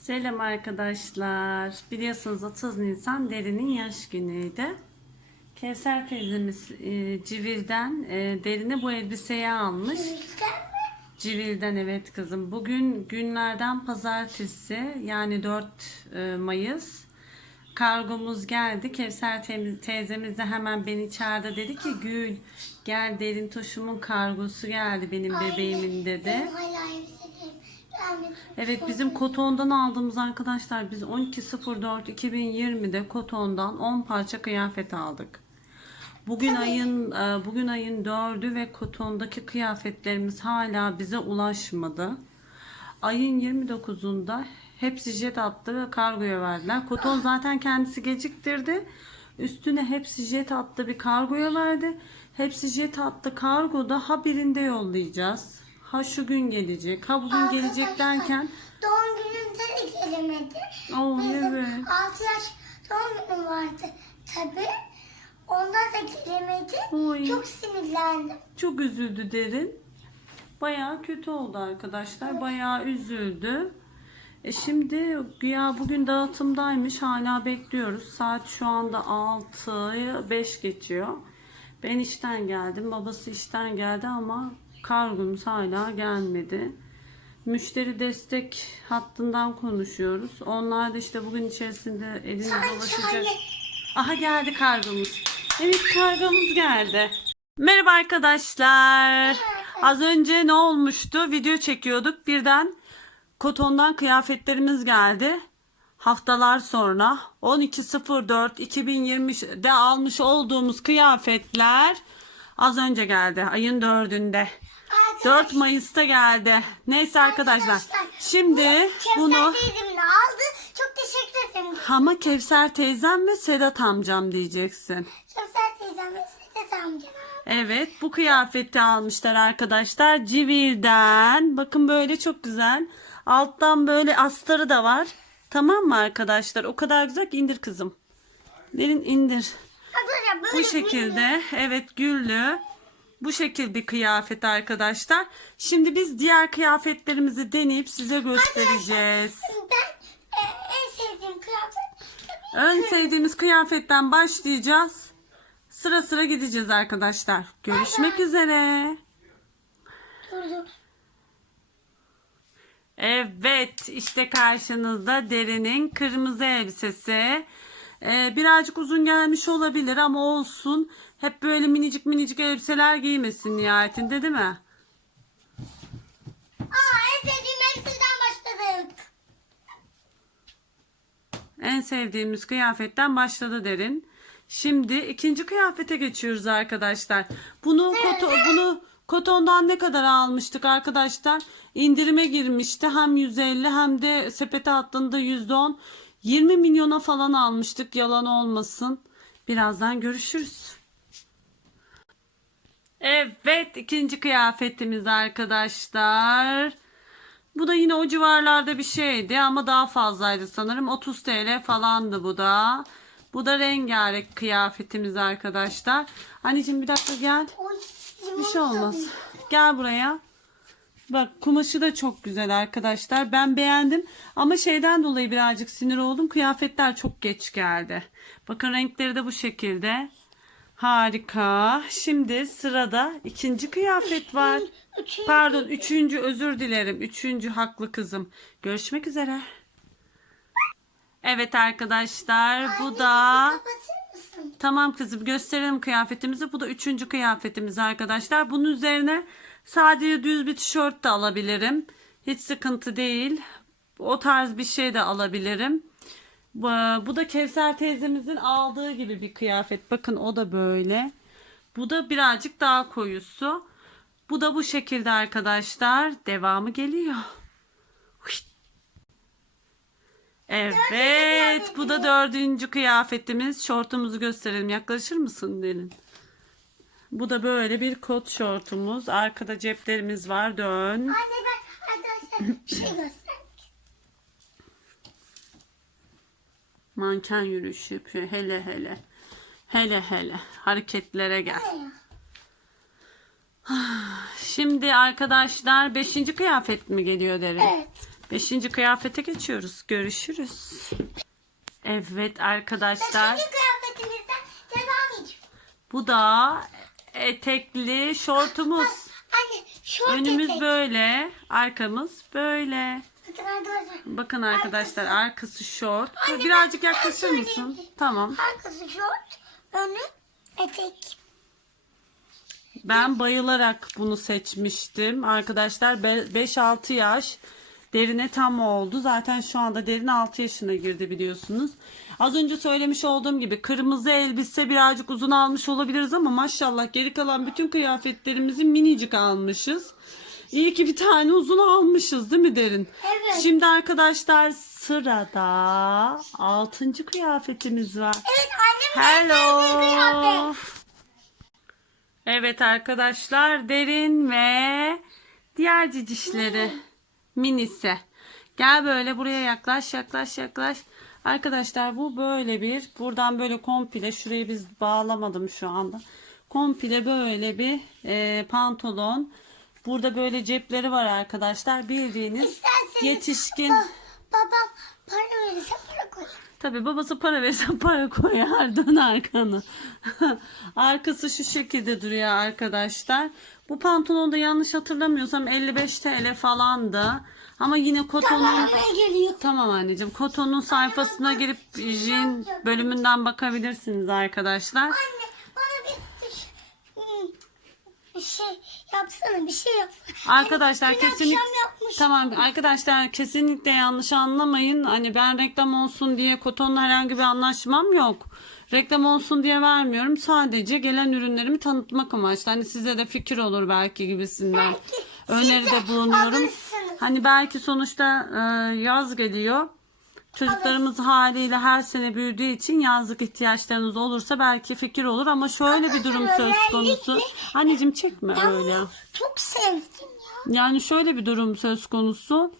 Selam arkadaşlar. Biliyorsunuz 30 Nisan Derin'in yaş günüydü. Kevser teyzemiz e, Civil'den e, Derin'e bu elbiseyi almış. Civil'den evet kızım. Bugün günlerden pazartesi yani 4 e, Mayıs. Kargomuz geldi. Kevser teyze- teyzemiz de hemen beni çağırdı. Dedi ki Gül gel Derin Toşum'un kargosu geldi benim bebeğimin dedi. Elbiselerim gelmedi. Evet bizim Koton'dan aldığımız arkadaşlar biz 12.04.2020'de Koton'dan 10 parça kıyafet aldık. Bugün ayın e, bugün ayın 4'ü ve Koton'daki kıyafetlerimiz hala bize ulaşmadı. Ayın 29'unda hepsi jet attı ve kargoya verdiler. Koton zaten kendisi geciktirdi. Üstüne hepsi jet attı bir kargoya verdi. Hepsi jet attı kargoda ha birinde yollayacağız. Ha şu gün gelecek. Ha bugün gelecek derken Doğum günümde de gelemedi. Oo, Benim evet. 6 yaş doğum günüm vardı tabi. Onda da gelemedi. Oy. Çok sinirlendim. Çok üzüldü derin. Bayağı kötü oldu arkadaşlar. Bayağı üzüldü. E şimdi güya bugün dağıtımdaymış. Hala bekliyoruz. Saat şu anda 6'yı 5 geçiyor. Ben işten geldim. Babası işten geldi ama kargomuz hala gelmedi. Müşteri destek hattından konuşuyoruz. Onlar da işte bugün içerisinde elini dolaşacak. anne. Aha geldi kargomuz. Evet kargomuz geldi. Merhaba arkadaşlar. Az önce ne olmuştu? Video çekiyorduk. Birden kotondan kıyafetlerimiz geldi. Haftalar sonra 12.04.2020'de almış olduğumuz kıyafetler az önce geldi. Ayın 4'ünde. 4 Mayıs'ta geldi. Neyse arkadaşlar. Şimdi bunu Kevser de aldı. Çok teşekkür ederim. ama Kevser teyzem ve Sedat amcam diyeceksin. Kevser teyzem ve Sedat amcam. Evet bu kıyafeti almışlar arkadaşlar. Civil'den. Bakın böyle çok güzel. Alttan böyle astarı da var. Tamam mı arkadaşlar? O kadar güzel ki indir kızım. Derin indir. Arkadaşlar böyle Bu şekilde evet güllü. Bu şekil bir kıyafet arkadaşlar. Şimdi biz diğer kıyafetlerimizi deneyip size göstereceğiz. Ben e, en sevdiğim kıyafet Ön sevdiğimiz kıyafetten başlayacağız. Sıra sıra gideceğiz arkadaşlar. Görüşmek üzere. Evet işte karşınızda derinin kırmızı elbisesi. Ee, birazcık uzun gelmiş olabilir ama olsun. Hep böyle minicik minicik elbiseler giymesin nihayetinde değil mi? Aa en sevdiğim elbiseden başladık. En sevdiğimiz kıyafetten başladı derin. Şimdi ikinci kıyafete geçiyoruz arkadaşlar. Bunu koto, bunu kotondan ne kadar almıştık arkadaşlar? İndirime girmişti. Hem 150 hem de sepete attığında %10. 20 milyona falan almıştık. Yalan olmasın. Birazdan görüşürüz. Evet ikinci kıyafetimiz arkadaşlar. Bu da yine o civarlarda bir şeydi ama daha fazlaydı sanırım. 30 TL falandı bu da. Bu da rengarenk kıyafetimiz arkadaşlar. Anneciğim bir dakika gel. Bir şey olmaz. Gel buraya. Bak kumaşı da çok güzel arkadaşlar. Ben beğendim ama şeyden dolayı birazcık sinir oldum. Kıyafetler çok geç geldi. Bakın renkleri de bu şekilde. Harika. Şimdi sırada ikinci kıyafet var. Üçüncü. Pardon üçüncü özür dilerim. Üçüncü haklı kızım. Görüşmek üzere. Evet arkadaşlar bu da... Tamam kızım gösterelim kıyafetimizi. Bu da üçüncü kıyafetimiz arkadaşlar. Bunun üzerine sadece düz bir tişört de alabilirim. Hiç sıkıntı değil. O tarz bir şey de alabilirim. Bu, da Kevser teyzemizin aldığı gibi bir kıyafet. Bakın o da böyle. Bu da birazcık daha koyusu. Bu da bu şekilde arkadaşlar. Devamı geliyor. Evet, bu da dördüncü kıyafetimiz. Şortumuzu gösterelim. Yaklaşır mısın Derin? Bu da böyle bir kot şortumuz. Arkada ceplerimiz var. Dön. Anne ben arkadaşlar bir şey göstermek. Manken yürüyüşü yapıyor. Hele hele. Hele hele. Hareketlere gel. Şimdi arkadaşlar beşinci kıyafet mi geliyor Derin? Evet. Beşinci kıyafete geçiyoruz. Görüşürüz. Evet arkadaşlar. Beşinci kıyafetimizden devam ediyor. Bu da etekli şortumuz. Anne şort Önümüz etek. böyle, arkamız böyle. Bakın arkadaşlar. Bakın arkadaşlar arkası şort. Anne, Birazcık ben- yaklaşır mısın? söyleyeyim. Tamam. Arkası şort, önü etek. Ben bayılarak bunu seçmiştim. Arkadaşlar 5-6 yaş derine tam oldu. Zaten şu anda derin 6 yaşına girdi biliyorsunuz. Az önce söylemiş olduğum gibi kırmızı elbise birazcık uzun almış olabiliriz ama maşallah geri kalan bütün kıyafetlerimizi minicik almışız. İyi ki bir tane uzun almışız değil mi Derin? Evet. Şimdi arkadaşlar sırada 6. kıyafetimiz var. Evet annem Hello. kıyafet. Evet arkadaşlar derin ve diğer cicişleri minisi. Gel böyle buraya yaklaş yaklaş yaklaş. Arkadaşlar bu böyle bir buradan böyle komple şurayı biz bağlamadım şu anda. Komple böyle bir e, pantolon. Burada böyle cepleri var arkadaşlar. Bildiğiniz İsterseniz yetişkin. ba- babam para verirse para koyar. Tabi babası para verirse para koyar dön arkanı. Arkası şu şekilde duruyor arkadaşlar. Bu pantolonda yanlış hatırlamıyorsam 55 TL falandı. Ama yine kotonun. Tamam anneciğim. Kotonun sayfasına girip jean bölümünden bakabilirsiniz arkadaşlar. Anne bana bir, bir, hmm, bir şey yapsana bir şey yapsana. Arkadaşlar Dün kesinlikle tamam arkadaşlar kesinlikle yanlış anlamayın. Hani ben reklam olsun diye kotonla herhangi bir anlaşmam yok. Reklam olsun diye vermiyorum. Sadece gelen ürünlerimi tanıtmak amaçlı. Hani size de fikir olur belki gibisinden. Belki Öneride bulunuyorum. alırsınız. Hani belki sonuçta e, yaz geliyor. Çocuklarımız haliyle her sene büyüdüğü için yazlık ihtiyaçlarınız olursa belki fikir olur ama şöyle bir durum söz konusu. Anneciğim çekme Ben öyle. bunu çok sevdim ya. Yani şöyle bir durum söz konusu.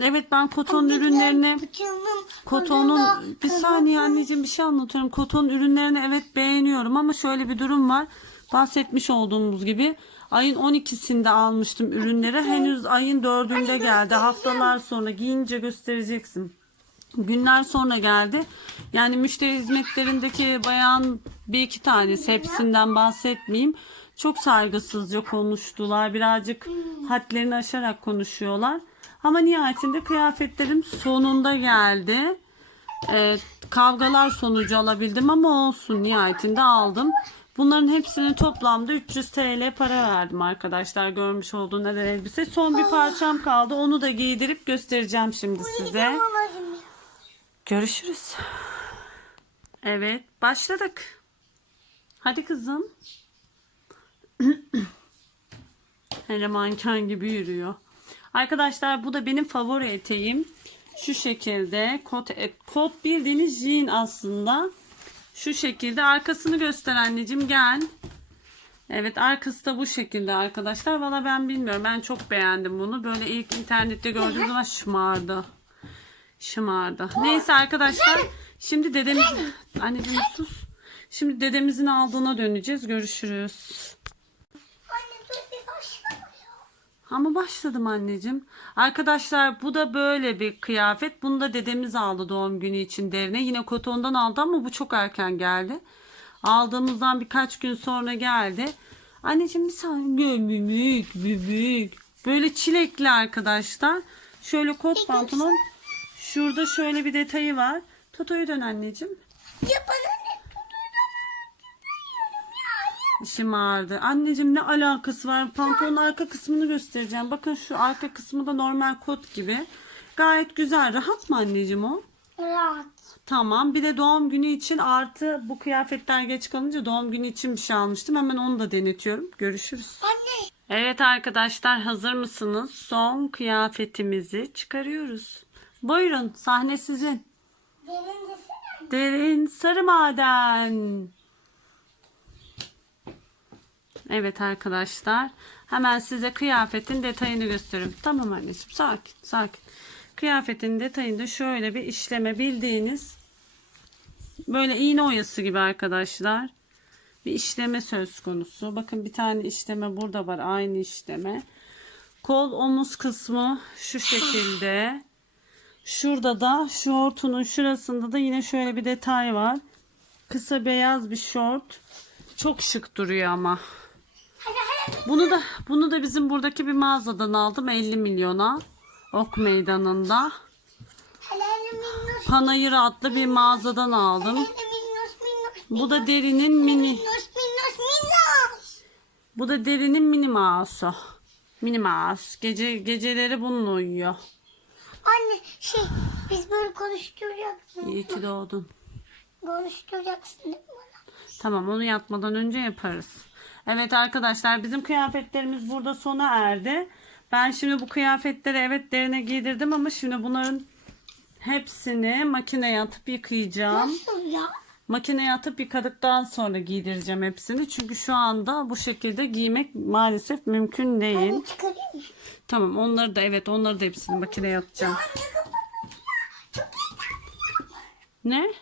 Evet ben koton ürünlerini kotonun bir saniye anneciğim bir şey anlatıyorum. Koton ürünlerini evet beğeniyorum ama şöyle bir durum var. Bahsetmiş olduğumuz gibi ayın 12'sinde almıştım ürünleri. Henüz ayın 4'ünde geldi. Haftalar sonra giyince göstereceksin. Günler sonra geldi. Yani müşteri hizmetlerindeki bayan bir iki tanesi hepsinden bahsetmeyeyim. Çok saygısızca konuştular. Birazcık hadlerini aşarak konuşuyorlar. Ama nihayetinde kıyafetlerim sonunda geldi. Ee, kavgalar sonucu alabildim ama olsun nihayetinde aldım. Bunların hepsini toplamda 300 TL para verdim arkadaşlar. Görmüş olduğunuz elbise. Son bir parçam kaldı. Onu da giydirip göstereceğim şimdi size. Görüşürüz. Evet, başladık. Hadi kızım. Hele manken gibi yürüyor. Arkadaşlar bu da benim favori eteğim. Şu şekilde kot et, kot bildiğiniz jean aslında. Şu şekilde arkasını göster anneciğim gel. Evet arkası da bu şekilde arkadaşlar. Valla ben bilmiyorum. Ben çok beğendim bunu. Böyle ilk internette gördüğüm zaman şımardı. Şımardı. Neyse arkadaşlar. Şimdi dedemiz... Anneciğim sus. Şimdi dedemizin aldığına döneceğiz. Görüşürüz. Ama başladım anneciğim. Arkadaşlar bu da böyle bir kıyafet. Bunu da dedemiz aldı doğum günü için derine. Yine kotondan aldı ama bu çok erken geldi. Aldığımızdan birkaç gün sonra geldi. Anneciğim bir saniye. Büyük, büyük. Böyle çilekli arkadaşlar. Şöyle kot pantolon. Şurada şöyle bir detayı var. Toto'yu dön anneciğim. Ya bana ne İşim ağrıdı. Anneciğim ne alakası var? Pantolonun arka kısmını göstereceğim. Bakın şu arka kısmı da normal kot gibi. Gayet güzel. Rahat mı anneciğim o? rahat. Tamam. Bir de doğum günü için artı bu kıyafetler geç kalınca doğum günü için bir şey almıştım. Hemen onu da denetiyorum. Görüşürüz. Anne Evet arkadaşlar hazır mısınız? Son kıyafetimizi çıkarıyoruz. Buyurun sahne sizin. derin desene. Derin sarı maden. Evet arkadaşlar. Hemen size kıyafetin detayını gösteriyorum. Tamam anneciğim sakin sakin. Kıyafetin detayında şöyle bir işleme bildiğiniz böyle iğne oyası gibi arkadaşlar. Bir işleme söz konusu. Bakın bir tane işleme burada var. Aynı işleme. Kol omuz kısmı şu şekilde. Şurada da şortunun şurasında da yine şöyle bir detay var. Kısa beyaz bir şort. Çok şık duruyor ama. Bunu da bunu da bizim buradaki bir mağazadan aldım 50 milyona. Ok meydanında. Panayır adlı bir mağazadan aldım. Bu da derinin mini. Bu da derinin mini mağazası. Mini mağaz. Gece geceleri bununla uyuyor. Anne şey biz böyle konuşturacaksın. İyi ki doğdun. Konuşturacaksın değil mi bana? Tamam onu yatmadan önce yaparız. Evet arkadaşlar bizim kıyafetlerimiz burada sona erdi. Ben şimdi bu kıyafetleri evet derine giydirdim ama şimdi bunların hepsini makineye atıp yıkayacağım. Nasıl ya? Makineye atıp yıkadıktan sonra giydireceğim hepsini. Çünkü şu anda bu şekilde giymek maalesef mümkün değil. Anne çıkarayım mı? Tamam onları da evet onları da hepsini makineye atacağım. Ne?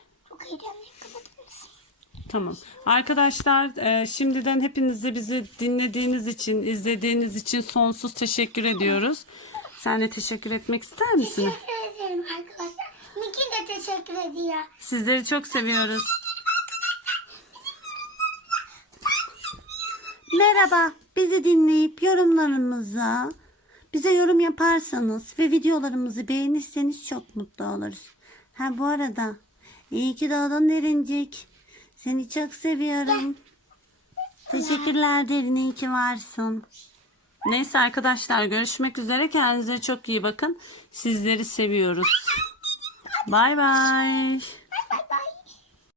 Tamam. Arkadaşlar e, şimdiden hepinize bizi dinlediğiniz için, izlediğiniz için sonsuz teşekkür ediyoruz. Sen de teşekkür etmek ister misin? Teşekkür ederim arkadaşlar. Miki de teşekkür ediyor. Sizleri çok seviyoruz. Merhaba, bizi dinleyip yorumlarımıza bize yorum yaparsanız ve videolarımızı beğenirseniz çok mutlu oluruz. Ha bu arada iyi ki doğdun Derincik. Seni çok seviyorum. Teşekkürler Derin iyi ki varsın. Neyse arkadaşlar görüşmek üzere. Kendinize çok iyi bakın. Sizleri seviyoruz. Bay bay.